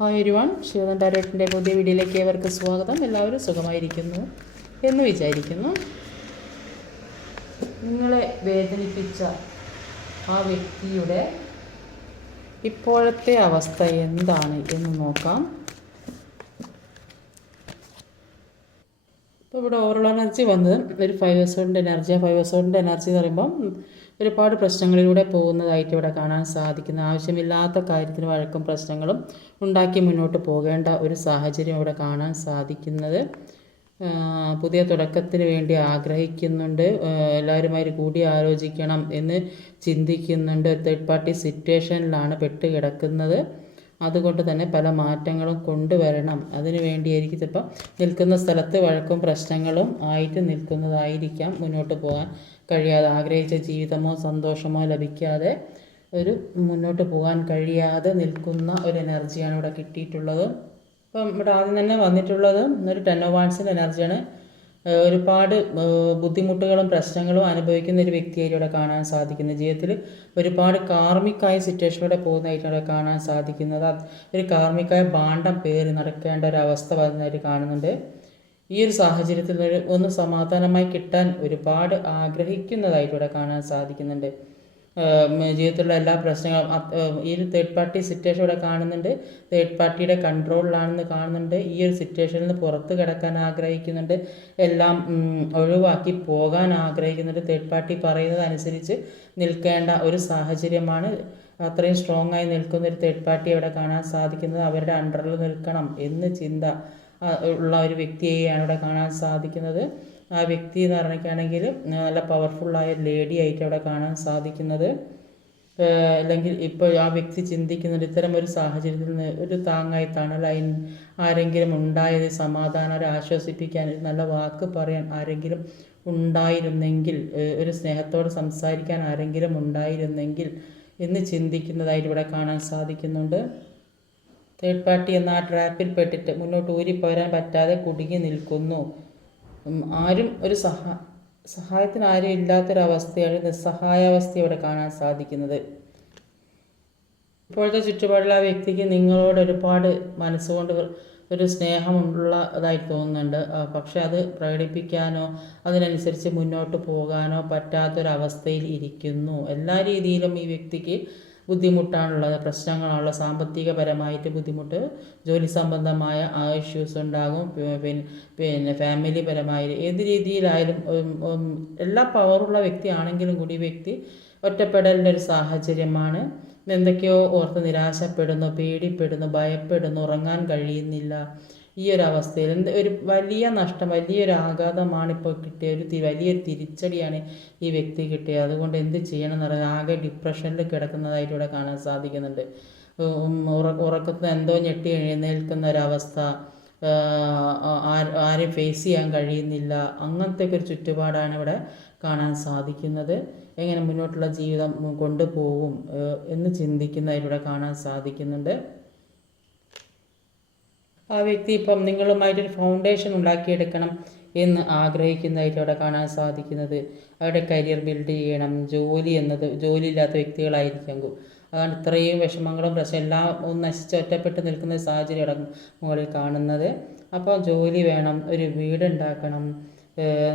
Hi everyone, Shivadan ടാരോട്ടിൻ്റെ പുതിയ വീഡിയോയിലേക്ക് ഏവർക്ക് സ്വാഗതം. എല്ലാവരും സുഖമായിരിക്കുന്നു എന്ന് വിചാരിക്കുന്നു. നിങ്ങളെ വേദനിപ്പിച്ച ആ വ്യക്തിയുടെ ഇപ്പോഴത്തെ അവസ്ഥ എന്താണ് എന്ന് നോക്കാം. ഇപ്പോൾ ഇവിടെ ഓവറോൾ എനർജി വന്നത് ഒരു 5 ഹവേഴ്സിൻ്റെ എനർജി. 5 ഹവേഴ്സിൻ്റെ എനർജി എന്ന് പറയുമ്പം ഒരുപാട് പ്രശ്നങ്ങളിലൂടെ പോകുന്നതായിട്ട് ഇവിടെ കാണാൻ സാധിക്കുന്നു. ആവശ്യമില്ലാത്ത കാര്യത്തിന് വഴക്കും പ്രശ്നങ്ങളും ഉണ്ടാക്കി മുന്നോട്ട് പോകേണ്ട ഒരു സാഹചര്യം ഇവിടെ കാണാൻ സാധിക്കുന്നത്. പുതിയ തുടക്കത്തിന് വേണ്ടി ആഗ്രഹിക്കുന്നുണ്ട്, എല്ലാവരുമായി കൂടി ആലോചിക്കണം എന്ന് ചിന്തിക്കുന്നുണ്ട്. തേർഡ് പാർട്ടി സിറ്റുവേഷനിലാണ് പെട്ട് കിടക്കുന്നത്. അതുകൊണ്ട് തന്നെ പല മാറ്റങ്ങളും കൊണ്ടുവരണം. അതിനു വേണ്ടിയായിരിക്കും ചിലപ്പോൾ നിൽക്കുന്ന സ്ഥലത്ത് വഴക്കും പ്രശ്നങ്ങളും ആയിട്ട് നിൽക്കുന്നതായിരിക്കാം. മുന്നോട്ട് പോകാൻ കഴിയാതെ, ആഗ്രഹിച്ച ജീവിതമോ സന്തോഷമോ ലഭിക്കാതെ മുന്നോട്ട് പോകാൻ കഴിയാതെ നിൽക്കുന്ന ഒരു എനർജിയാണ് ഇവിടെ കിട്ടിയിട്ടുള്ളത്. ഇപ്പം ഇവിടെ ആദ്യം തന്നെ വന്നിട്ടുള്ളത് ഒരു 10 ഓഫ് വാൻഡ്സിൻ്റെ എനർജിയാണ്. ഒരുപാട് ബുദ്ധിമുട്ടുകളും പ്രശ്നങ്ങളും അനുഭവിക്കുന്ന ഒരു വ്യക്തിയായിട്ട് ഇവിടെ കാണാൻ സാധിക്കുന്നത്. ജീവിതത്തിൽ ഒരുപാട് കാർമികമായ സിറ്റുവേഷനിലൂടെ പോകുന്നതായിട്ട് ഇവിടെ കാണാൻ സാധിക്കുന്നത്. ഒരു കാർമികമായ ഭാണ്ഡം പേറി നടക്കേണ്ട ഒരു അവസ്ഥ വരുന്നതായിട്ട് കാണുന്നുണ്ട്. ഈ ഒരു സാഹചര്യത്തിൽ ഒന്ന് സമാധാനമായി കിട്ടാൻ ഒരുപാട് ആഗ്രഹിക്കുന്നതായിട്ട് ഇവിടെ കാണാൻ സാധിക്കുന്നുണ്ട്. ജീവിതത്തിലുള്ള എല്ലാ പ്രശ്നങ്ങളും ഈ ഒരു തേർഡ് പാർട്ടി സിറ്റുവേഷൻ ഇവിടെ കാണുന്നുണ്ട്. തേർഡ് പാർട്ടിയുടെ കൺട്രോളിലാണെന്ന് കാണുന്നുണ്ട്. ഈ ഒരു സിറ്റുവേഷനിൽ നിന്ന് പുറത്ത് കിടക്കാൻ ആഗ്രഹിക്കുന്നുണ്ട്. എല്ലാം ഒഴിവാക്കി പോകാൻ ആഗ്രഹിക്കുന്നുണ്ട്. തേർഡ് പാർട്ടി പറയുന്നത് അനുസരിച്ച് നിൽക്കേണ്ട ഒരു സാഹചര്യമാണ്. അത്രയും സ്ട്രോങ് ആയി നിൽക്കുന്ന ഒരു തേർഡ് പാർട്ടി ഇവിടെ കാണാൻ സാധിക്കുന്നത്. അവരുടെ അണ്ടറിൽ നിൽക്കണം എന്ന് ചിന്ത ഉള്ള ഒരു വ്യക്തിയെയാണ് ഇവിടെ കാണാൻ സാധിക്കുന്നത്. ആ വ്യക്തി എന്ന് പറയുകയാണെങ്കിൽ നല്ല പവർഫുള്ളായ ലേഡി ആയിട്ട് അവിടെ കാണാൻ സാധിക്കുന്നത്. അല്ലെങ്കിൽ ഇപ്പോൾ ആ വ്യക്തി ചിന്തിക്കുന്നത് ഇത്തരം ഒരു സാഹചര്യത്തിൽ നിന്ന് ഒരു താങ്ങായി തണലായി ആരെങ്കിലും ഉണ്ടായത്, സമാധാനം ആശ്വസിപ്പിക്കാൻ, നല്ല വാക്ക് പറയാൻ ആരെങ്കിലും ഉണ്ടായിരുന്നെങ്കിൽ, ഒരു സ്നേഹത്തോട് സംസാരിക്കാൻ ആരെങ്കിലും ഉണ്ടായിരുന്നെങ്കിൽ എന്ന് ചിന്തിക്കുന്നതായിട്ട് ഇവിടെ കാണാൻ സാധിക്കുന്നുണ്ട്. തേർഡ് പാർട്ടി എന്ന ആ ട്രാപ്പിൽ പെട്ടിട്ട് മുന്നോട്ട് ഊരിപ്പോരാൻ പറ്റാതെ കുടുങ്ങി നിൽക്കുന്നു. ആരും ഒരു സഹായത്തിന് ആരും ഇല്ലാത്തൊരവസ്ഥയാണ്, നിസ്സഹായാവസ്ഥ ഇവിടെ കാണാൻ സാധിക്കുന്നത്. ഇപ്പോഴത്തെ ചുറ്റുപാടിൽ ആ വ്യക്തിക്ക് നിങ്ങളോട് ഒരുപാട് മനസ്സുകൊണ്ട് ഒരു സ്നേഹമുള്ളതായി തോന്നുന്നുണ്ട്. പക്ഷെ അത് പ്രകടിപ്പിക്കാനോ അതിനനുസരിച്ച് മുന്നോട്ട് പോകാനോ പറ്റാത്തൊരവസ്ഥയിൽ ഇരിക്കുന്നു. എല്ലാ രീതിയിലും ഈ വ്യക്തിക്ക് ബുദ്ധിമുട്ടാണുള്ളത്, പ്രശ്നങ്ങളാണുള്ളത്. സാമ്പത്തികപരമായിട്ട് ബുദ്ധിമുട്ട്, ജോലി സംബന്ധമായ ഇഷ്യൂസ് ഉണ്ടാകും, പിന്നെ ഫാമിലി പരമായ ഏത് രീതിയിലായാലും എല്ലാ പവറുള്ള വ്യക്തിയാണെങ്കിലും കൂടി വ്യക്തി ഒറ്റപ്പെടലിൻ്റെ ഒരു സാഹചര്യമാണ്. എന്തൊക്കെയോ ഓർത്ത് നിരാശപ്പെടുന്നു, പേടിപ്പെടുന്നു, ഭയപ്പെടുന്നു, ഉറങ്ങാൻ കഴിയുന്നില്ല. ഈ ഒരു അവസ്ഥയിൽ ഒരു വലിയ നഷ്ടം, വലിയൊരു ആഘാതമാണ് ഇപ്പോൾ കിട്ടിയ വലിയൊരു തിരിച്ചടിയാണ് ഈ വ്യക്തി കിട്ടിയത്. അതുകൊണ്ട് എന്ത് ചെയ്യണം എന്ന് പറയാൻ ആകെ ഡിപ്രഷനിൽ കിടക്കുന്നതായിട്ട് ഇവിടെ കാണാൻ സാധിക്കുന്നുണ്ട്. ഉറക്കത്തിൽ എന്തോ ഞെട്ടി എഴുന്നേൽക്കുന്ന ഒരവസ്ഥ, ആരെയും ഫേസ് ചെയ്യാൻ കഴിയുന്നില്ല. അങ്ങനത്തെ ഒരു ചുറ്റുപാടാണ് ഇവിടെ കാണാൻ സാധിക്കുന്നത്. എങ്ങനെ മുന്നോട്ടുള്ള ജീവിതം കൊണ്ടുപോകും എന്ന് ചിന്തിക്കുന്നതായിട്ട് ഇവിടെ കാണാൻ സാധിക്കുന്നുണ്ട്. ആ വ്യക്തി ഇപ്പം നിങ്ങളുമായിട്ടൊരു ഫൗണ്ടേഷൻ ഉണ്ടാക്കിയെടുക്കണം എന്ന് ആഗ്രഹിക്കുന്നതായിട്ട് അവിടെ കാണാൻ സാധിക്കുന്നത്. അവരുടെ കരിയർ ബിൽഡ് ചെയ്യണം. ജോലിയില്ലാത്ത വ്യക്തികളായിരിക്കും. അതാണ് ഇത്രയും വിഷമങ്ങളും എല്ലാം നശിച്ച് ഒറ്റപ്പെട്ട് നിൽക്കുന്ന സാഹചര്യം അവിടെ മുകളിൽ കാണുന്നത്. അപ്പോൾ ജോലി വേണം, ഒരു വീടുണ്ടാക്കണം,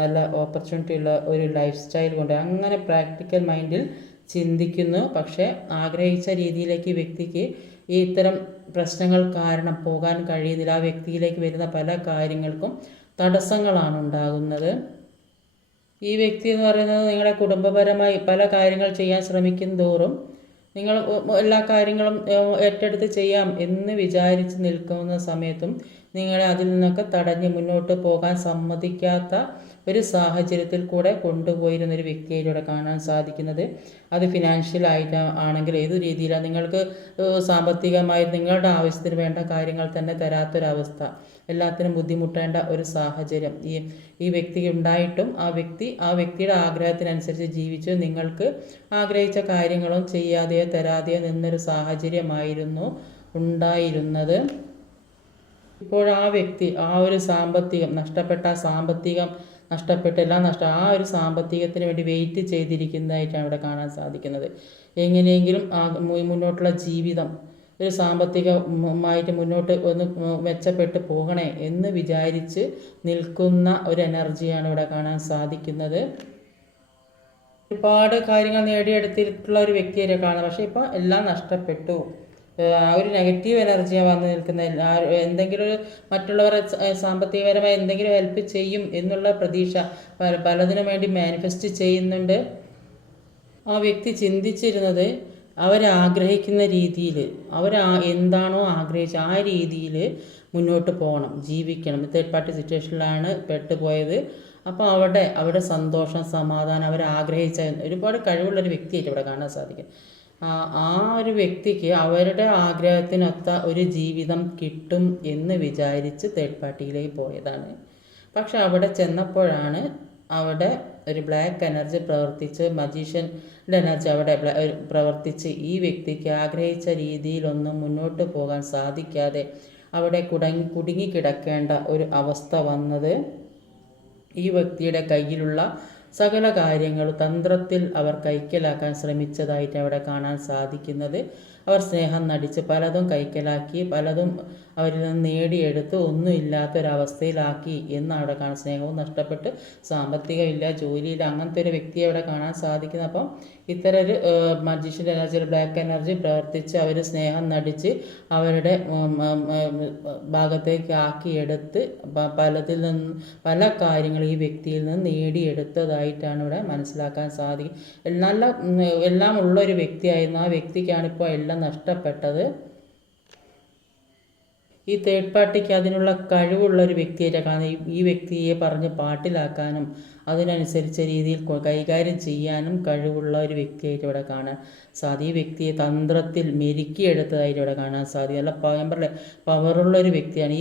നല്ല ഓപ്പർച്യൂണിറ്റി ഉള്ള ഒരു ലൈഫ് സ്റ്റൈൽ കൊണ്ട് അങ്ങനെ പ്രാക്ടിക്കൽ മൈൻഡിൽ ചിന്തിക്കുന്നു. പക്ഷേ ആഗ്രഹിച്ച രീതിയിലേക്ക് വ്യക്തിക്ക് ഈ ഇത്തരം പ്രശ്നങ്ങൾ കാരണം പോകാൻ കഴിയുന്നില്ല. ആ വ്യക്തിയിലേക്ക് വരുന്ന പല കാര്യങ്ങൾക്കും തടസ്സങ്ങളാണ് ഉണ്ടാകുന്നത്. ഈ വ്യക്തി എന്ന് പറയുന്നത് നിങ്ങളുടെ കുടുംബപരമായി പല കാര്യങ്ങൾ ചെയ്യാൻ ശ്രമിക്കും തോറും നിങ്ങൾ എല്ലാ കാര്യങ്ങളും ഏറ്റെടുത്ത് ചെയ്യാം എന്ന് വിചാരിച്ച് നിൽക്കുന്ന സമയത്തും നിങ്ങളെ അതിൽ നിന്നൊക്കെ തടഞ്ഞ് മുന്നോട്ട് പോകാൻ സമ്മതിക്കാത്ത ഒരു സാഹചര്യത്തിൽ കൂടെ കൊണ്ടുപോയിരുന്ന ഒരു വ്യക്തിയിലൂടെ കാണാൻ സാധിക്കുന്നത്. അത് ഫിനാൻഷ്യൽ ആയിട്ട് ആണെങ്കിൽ ഏത് രീതിയിലാണ് നിങ്ങൾക്ക് സാമ്പത്തികമായി നിങ്ങളുടെ ആവശ്യത്തിന് വേണ്ട കാര്യങ്ങൾ തന്നെ തരാത്തൊരവസ്ഥ, എല്ലാത്തിനും ബുദ്ധിമുട്ടേണ്ട ഒരു സാഹചര്യം ഈ വ്യക്തിക്ക് ഉണ്ടായിട്ടും ആ വ്യക്തിയുടെ ആഗ്രഹത്തിനനുസരിച്ച് ജീവിച്ച് നിങ്ങൾക്ക് ആഗ്രഹിച്ച കാര്യങ്ങളും ചെയ്യാതെയോ തരാതെയോ നിന്നൊരു സാഹചര്യമായിരുന്നു ഉണ്ടായിരുന്നത്. ഇപ്പോൾ ആ വ്യക്തി ആ ഒരു ആ ഒരു സാമ്പത്തികത്തിന് വേണ്ടി വെയിറ്റ് ചെയ്തിരിക്കുന്നതായിട്ടാണ് ഇവിടെ കാണാൻ സാധിക്കുന്നത്. എങ്ങനെയെങ്കിലും മുന്നോട്ടുള്ള ജീവിതം ഒരു സാമ്പത്തികമായിട്ട് മുന്നോട്ട് ഒന്ന് മെച്ചപ്പെട്ട് പോകണേ എന്ന് വിചാരിച്ച് നിൽക്കുന്ന ഒരു എനർജിയാണ് ഇവിടെ കാണാൻ സാധിക്കുന്നത്. ഒരുപാട് കാര്യങ്ങൾ നേടിയെടുത്തിട്ടുള്ള ഒരു വ്യക്തിയെ കാണാം. പക്ഷേ ഇപ്പോൾ എല്ലാം നഷ്ടപ്പെട്ടു. ഒരു നെഗറ്റീവ് എനർജിയാണ് വന്ന് നിൽക്കുന്ന. എന്തെങ്കിലും ഒരു മറ്റുള്ളവരെ സാമ്പത്തികപരമായി എന്തെങ്കിലും ഹെൽപ്പ് ചെയ്യും എന്നുള്ള പ്രതീക്ഷ പലതിനു വേണ്ടി മാനിഫെസ്റ്റ് ചെയ്യുന്നുണ്ട്. ആ വ്യക്തി ചിന്തിച്ചിരുന്നത് അവരാഗ്രഹിക്കുന്ന രീതിയിൽ, എന്താണോ ആഗ്രഹിച്ച ആ രീതിയിൽ മുന്നോട്ട് പോകണം, ജീവിക്കണം. തേർഡ് പാർട്ടി സിറ്റുവേഷനിലാണ് പെട്ടുപോയത്. അപ്പോൾ അവിടെ സന്തോഷം, സമാധാനം, അവരാഗ്രഹിച്ച ഒരുപാട് കഴിവുള്ളൊരു വ്യക്തിയായിട്ട് ഇവിടെ കാണാൻ സാധിക്കും. ആ ഒരു വ്യക്തിക്ക് അവരുടെ ആഗ്രഹത്തിനൊത്ത ഒരു ജീവിതം കിട്ടും എന്ന് വിചാരിച്ച് തേർഡ് പാർട്ടിയിലേക്ക് പോയതാണ്. പക്ഷെ അവിടെ ചെന്നപ്പോഴാണ് അവിടെ ഒരു ബ്ലാക്ക് എനർജി പ്രവർത്തിച്ച്, മജീഷ്യൻ്റെ എനർജി അവിടെ പ്രവർത്തിച്ച് ഈ വ്യക്തിക്ക് ആഗ്രഹിച്ച രീതിയിലൊന്നും മുന്നോട്ട് പോകാൻ സാധിക്കാതെ അവിടെ കുടുങ്ങിക്കിടക്കേണ്ട ഒരു അവസ്ഥ വന്നത് ഈ വ്യക്തിയുടെ കയ്യിലുള്ള സകല കാര്യങ്ങളും തന്ത്രത്തിൽ അവർ കൈക്കലാക്കാൻ ശ്രമിച്ചതായിട്ട് അവിടെ കാണാൻ സാധിക്കുന്നത്. അവർ സ്നേഹം നടിച്ച് പലതും കൈക്കലാക്കി, പലതും അവരിൽ നിന്ന് നേടിയെടുത്ത് ഒന്നുമില്ലാത്തൊരവസ്ഥയിലാക്കി എന്ന് അവിടെ കാണാൻ. സ്നേഹവും നഷ്ടപ്പെട്ട്, സാമ്പത്തികമില്ല, ജോലിയില്ല, അങ്ങനത്തെ ഒരു വ്യക്തിയെ അവിടെ കാണാൻ സാധിക്കുന്നത്. അപ്പം ഇത്തരം ഒരു മജീഷ്യൻ്റെ എനർജി, ബ്ലാക്ക് എനർജി പ്രവർത്തിച്ച് അവർ സ്നേഹം നടിച്ച് അവരുടെ ഭാഗത്തേക്ക് ആക്കിയെടുത്ത് പല കാര്യങ്ങളും ഈ വ്യക്തിയിൽ നിന്ന് നേടിയെടുത്തതായിട്ടാണ് ഇവിടെ മനസ്സിലാക്കാൻ സാധിക്കും. എല്ലാം ഉള്ള ഒരു വ്യക്തിയായിരുന്നു. ആ വ്യക്തിക്കാണ് ഇപ്പോൾ എല്ലാം നഷ്ടപ്പെട്ടത്. ഈ തേർഡ് പാർട്ടിക്ക് അതിനുള്ള കഴിവുള്ള ഒരു വ്യക്തിയായിട്ടാണ് കാണുന്നത്. ഈ വ്യക്തിയെ പറഞ്ഞ് പാട്ടിലാക്കാനും അതിനനുസരിച്ച രീതിയിൽ കൈകാര്യം ചെയ്യാനും കഴിവുള്ള ഒരു വ്യക്തിയായിട്ട് ഇവിടെ കാണാൻ സാധിക്കും. ഈ വ്യക്തിയെ തന്ത്രത്തിൽ മെരുക്കിയെടുത്തതായിട്ട് ഇവിടെ കാണാൻ സാധിക്കും. അല്ല, ഞാൻ പറഞ്ഞ പവറുള്ള ഒരു വ്യക്തിയാണ്.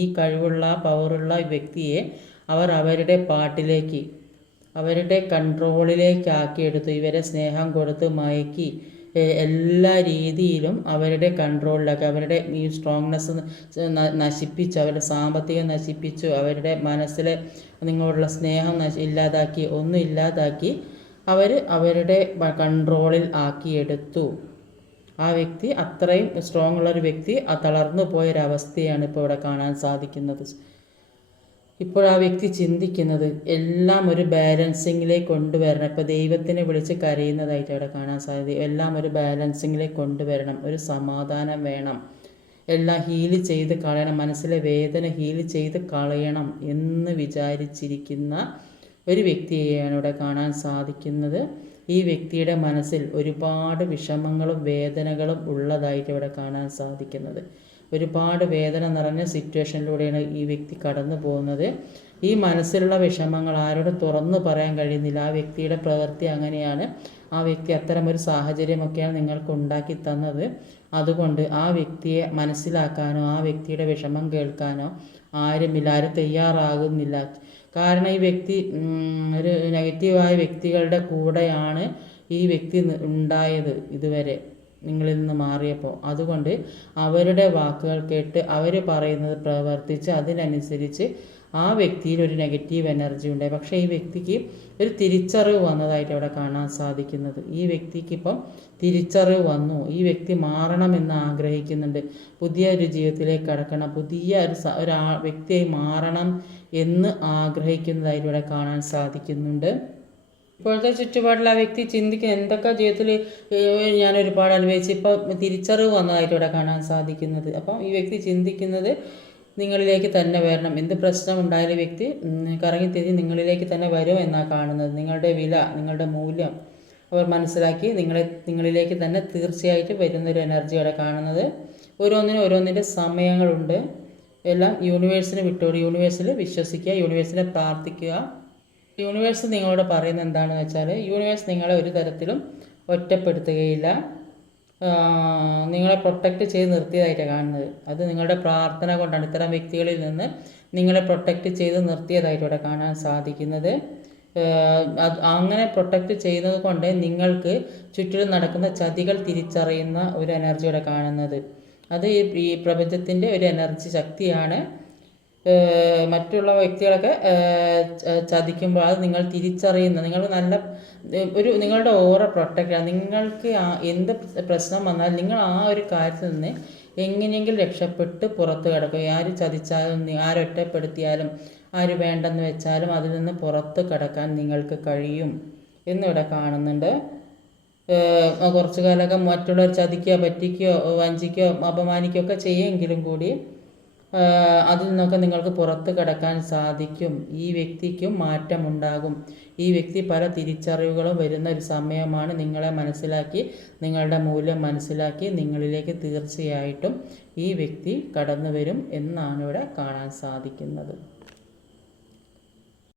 ഈ കഴിവുള്ള പവറുള്ള വ്യക്തിയെ അവർ അവരുടെ പാട്ടിലേക്ക്, അവരുടെ കൺട്രോളിലേക്കാക്കിയെടുത്തു. ഇവരെ സ്നേഹം കൊടുത്ത് മയക്കി എല്ലാ രീതിയിലും അവരുടെ കൺട്രോളിലാക്കി, അവരുടെ ഈ സ്ട്രോങ്നെസ് നശിപ്പിച്ചു, അവരുടെ സാമ്പത്തികം നശിപ്പിച്ചു, അവരുടെ മനസ്സിലെ നിങ്ങളുള്ള സ്നേഹം ഇല്ലാതാക്കി, ഒന്നും ഇല്ലാതാക്കി അവരുടെ കൺട്രോളിൽ ആക്കിയെടുത്തു. ആ വ്യക്തി അത്രയും സ്ട്രോങ് ഉള്ളൊരു വ്യക്തി തളർന്നു പോയൊരവസ്ഥയാണ് ഇപ്പോൾ ഇവിടെ കാണാൻ സാധിക്കുന്നത്. ഇപ്പോൾ ആ വ്യക്തി ചിന്തിക്കുന്നത് എല്ലാം ഒരു ബാലൻസിങ്ങിലേക്ക് കൊണ്ടുവരണം. ഇപ്പോൾ ദൈവത്തിനെ വിളിച്ച് കരയുന്നതായിട്ട് അവിടെ കാണാൻ സാധിക്കും. എല്ലാം ഒരു ബാലൻസിങ്ങിലേക്ക് കൊണ്ടുവരണം, ഒരു സമാധാനം വേണം, എല്ലാം ഹീല് ചെയ്ത് കളയണം, മനസ്സിലെ വേദന ഹീല് ചെയ്ത് കളയണം എന്ന് വിചാരിച്ചിരിക്കുന്ന ഒരു വ്യക്തിയെയാണ് ഇവിടെ കാണാൻ സാധിക്കുന്നത്. ഈ വ്യക്തിയുടെ മനസ്സിൽ ഒരുപാട് വിഷമങ്ങളും വേദനകളും ഉള്ളതായിട്ട് ഇവിടെ കാണാൻ സാധിക്കുന്നത്. ഒരുപാട് വേദന നിറഞ്ഞ സിറ്റുവേഷനിലൂടെയാണ് ഈ വ്യക്തി കടന്നു പോകുന്നത്. ഈ മനസ്സിലുള്ള വിഷമങ്ങൾ ആരോട് തുറന്നു പറയാൻ കഴിയുന്നില്ല. ആ വ്യക്തിയുടെ പ്രവൃത്തി അങ്ങനെയാണ്. ആ വ്യക്തി അത്തരമൊരു സാഹചര്യമൊക്കെയാണ് നിങ്ങൾക്ക് ഉണ്ടാക്കി തന്നത്. അതുകൊണ്ട് ആ വ്യക്തിയെ മനസ്സിലാക്കാനോ ആ വ്യക്തിയുടെ വിഷമം കേൾക്കാനോ ആരും തയ്യാറാകുന്നില്ല. കാരണം ഈ വ്യക്തി ഒരു നെഗറ്റീവായ വ്യക്തികളുടെ കൂടെയാണ് ഈ വ്യക്തി ഉണ്ടായത് ഇതുവരെ, നിങ്ങളിൽ നിന്ന് മാറിയപ്പോൾ. അതുകൊണ്ട് അവരുടെ വാക്കുകൾ കേട്ട് അവർ പറയുന്നത് പ്രവർത്തിച്ച് അതിനനുസരിച്ച് ആ വ്യക്തിയിൽ ഒരു നെഗറ്റീവ് എനർജി ഉണ്ടായി. പക്ഷേ ഈ വ്യക്തിക്ക് ഒരു തിരിച്ചറിവ് വന്നതായിട്ട് അവിടെ കാണാൻ സാധിക്കുന്നത്. ഈ വ്യക്തിക്ക് ഇപ്പം തിരിച്ചറിവ് വന്നു. ഈ വ്യക്തി മാറണമെന്ന് ആഗ്രഹിക്കുന്നുണ്ട്. പുതിയ ഒരു ജീവിതത്തിലേക്ക് കടക്കണം, പുതിയ ഒരു വ്യക്തിയായി മാറണം എന്ന് ആഗ്രഹിക്കുന്നതായിട്ട് ഇവിടെ കാണാൻ സാധിക്കുന്നുണ്ട്. ഇപ്പോഴത്തെ ചുറ്റുപാടിൽ ആ വ്യക്തി ചിന്തിക്കുന്ന എന്തൊക്കെ ജീവിതത്തിൽ ഞാൻ ഒരുപാട് അനുഭവിച്ച് ഇപ്പോൾ തിരിച്ചറിവ് വന്നതായിട്ട് ഇവിടെ കാണാൻ സാധിക്കുന്നത്. അപ്പം ഈ വ്യക്തി ചിന്തിക്കുന്നത് നിങ്ങളിലേക്ക് തന്നെ വരണം. എന്ത് പ്രശ്നം ഉണ്ടായാലും വ്യക്തി കറങ്ങിത്തിരിഞ്ഞ് നിങ്ങളിലേക്ക് തന്നെ വരും എന്നാണ് കാണുന്നത്. നിങ്ങളുടെ വില, നിങ്ങളുടെ മൂല്യം അവർ മനസ്സിലാക്കി നിങ്ങളിലേക്ക് തന്നെ തീർച്ചയായിട്ടും വരുന്നൊരു എനർജി അവിടെ കാണുന്നത്. ഓരോന്നിൻ്റെ സമയങ്ങളുണ്ട്. എല്ലാം യൂണിവേഴ്സിന് വിട്ടോടി. യൂണിവേഴ്സിൽ വിശ്വസിക്കുക, യൂണിവേഴ്സിനെ പ്രാർത്ഥിക്കുക. യൂണിവേഴ്സ് നിങ്ങളോട് പറയുന്നത് എന്താണെന്ന് വെച്ചാൽ, യൂണിവേഴ്സ് നിങ്ങളെ ഒരു തരത്തിലും ഒറ്റപ്പെടുത്തുകയില്ല. നിങ്ങളെ പ്രൊട്ടക്റ്റ് ചെയ്ത് നിർത്തിയതായിട്ടാണ് കാണുന്നത്. അത് നിങ്ങളുടെ പ്രാർത്ഥന കൊണ്ടാണ്. ഇത്തരം വ്യക്തികളിൽ നിന്ന് നിങ്ങളെ പ്രൊട്ടക്റ്റ് ചെയ്ത് നിർത്തിയതായിട്ട് ഇവിടെ കാണാൻ സാധിക്കുന്നത്. അങ്ങനെ പ്രൊട്ടക്റ്റ് ചെയ്യുന്നത് കൊണ്ട് നിങ്ങൾക്ക് ചുറ്റിലും നടക്കുന്ന ചതികൾ തിരിച്ചറിയുന്ന ഒരു എനർജിയുടെ കാണുന്നത്. അത് ഈ പ്രപഞ്ചത്തിൻ്റെ ഒരു എനർജി ശക്തിയാണ്. മറ്റുള്ള വ്യക്തികളൊക്കെ ചതിക്കുമ്പോൾ അത് നിങ്ങൾ തിരിച്ചറിയുന്ന നിങ്ങൾ നല്ല നിങ്ങളുടെ ഓറ പ്രൊട്ടക്റ്റ് ആണ്. നിങ്ങൾക്ക് എന്ത് പ്രശ്നം വന്നാലും നിങ്ങൾ ആ ഒരു കാര്യത്തിൽ നിന്ന് എങ്ങനെയെങ്കിലും രക്ഷപ്പെട്ട് പുറത്ത് കിടക്കും. ആര് ചതിച്ചാലും ആരൊറ്റപ്പെടുത്തിയാലും ആര് വേണ്ടെന്ന് വെച്ചാലും അതിൽ നിന്ന് പുറത്ത് കിടക്കാൻ നിങ്ങൾക്ക് കഴിയും എന്നിവിടെ കാണുന്നുണ്ട്. കുറച്ചു കാലമൊക്കെ മറ്റുള്ളവർ ചതിക്കുകയോ പറ്റിക്കുകയോ വഞ്ചിക്കുകയോ അപമാനിക്കുകയോ ഒക്കെ ചെയ്യുമെങ്കിലും കൂടി അതിൽ നിന്നൊക്കെ നിങ്ങൾക്ക് പുറത്ത് കടക്കാൻ സാധിക്കും. ഈ വ്യക്തിക്കും മാറ്റമുണ്ടാകും. ഈ വ്യക്തി പല തിരിച്ചറിവുകളും വരുന്ന ഒരു സമയമാണ്. നിങ്ങളെ മനസ്സിലാക്കി നിങ്ങളുടെ മൂല്യം മനസ്സിലാക്കി നിങ്ങളിലേക്ക് തീർച്ചയായിട്ടും ഈ വ്യക്തി കടന്നു വരും എന്നാണ് ഇവിടെ കാണാൻ സാധിക്കുന്നത്.